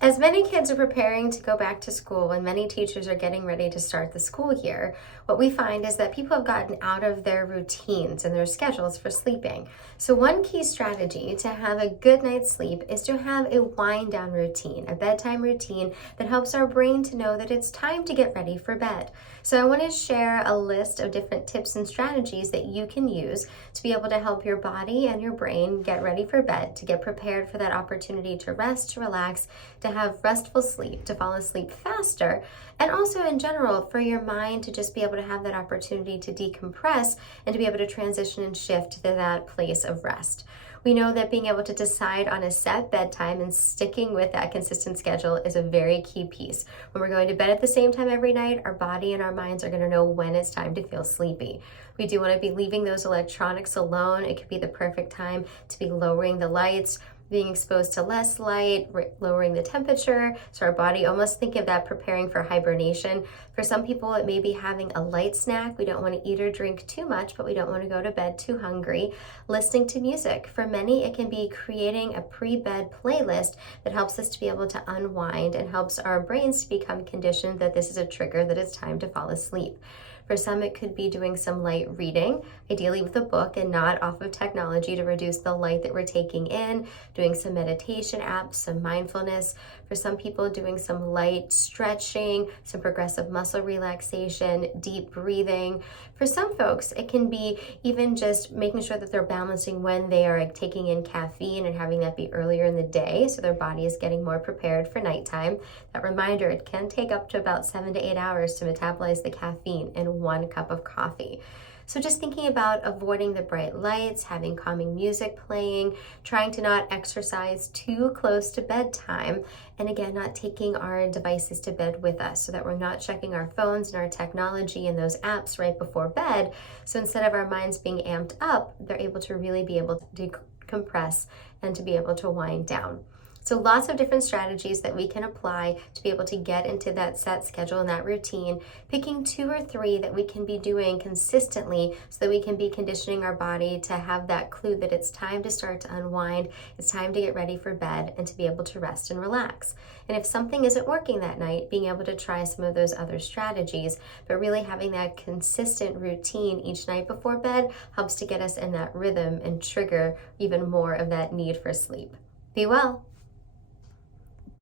As many kids are preparing to go back to school and many teachers are getting ready to start the school year, what we find is that people have gotten out of their routines and their schedules for sleeping. So, one key strategy to have a good night's sleep is to have a wind down routine, a bedtime routine that helps our brain to know that it's time to get ready for bed. So, I want to share a list of different tips and strategies that you can use to be able to help your body and your brain get ready for bed, to get prepared for that opportunity to rest, to relax, to have restful sleep, to fall asleep faster, and also in general for your mind to just be able to have that opportunity to decompress and to be able to transition and shift to that place of rest. We know that being able to decide on a set bedtime and sticking with that consistent schedule is a very key piece. When we're going to bed at the same time every night, our body and our minds are going to know when it's time to feel sleepy. We do want to be leaving those electronics alone. It could be the perfect time to be lowering the lights, being exposed to less light, lowering the temperature. So our body, almost think of that preparing for hibernation. For some people, it may be having a light snack. We don't want to eat or drink too much, but we don't want to go to bed too hungry. Listening to music. For many, it can be creating a pre-bed playlist that helps us to be able to unwind and helps our brains to become conditioned that this is a trigger, that it's time to fall asleep. For some, it could be doing some light reading, ideally with a book and not off of technology to reduce the light that we're taking in, doing some meditation apps, some mindfulness. For some people, doing some light stretching, some progressive muscle relaxation, deep breathing. For some folks, it can be even just making sure that they're balancing when they are taking in caffeine and having that be earlier in the day so their body is getting more prepared for nighttime. That reminder, it can take up to about 7 to 8 hours to metabolize the caffeine in 1 cup of coffee. So just thinking about avoiding the bright lights, having calming music playing, trying to not exercise too close to bedtime, and again, not taking our devices to bed with us so that we're not checking our phones and our technology and those apps right before bed. So instead of our minds being amped up, they're able to really be able to decompress and to be able to wind down. So lots of different strategies that we can apply to be able to get into that set schedule and that routine, picking 2 or 3 that we can be doing consistently so that we can be conditioning our body to have that clue that it's time to start to unwind, it's time to get ready for bed and to be able to rest and relax. And if something isn't working that night, being able to try some of those other strategies, but really having that consistent routine each night before bed helps to get us in that rhythm and trigger even more of that need for sleep. Be well.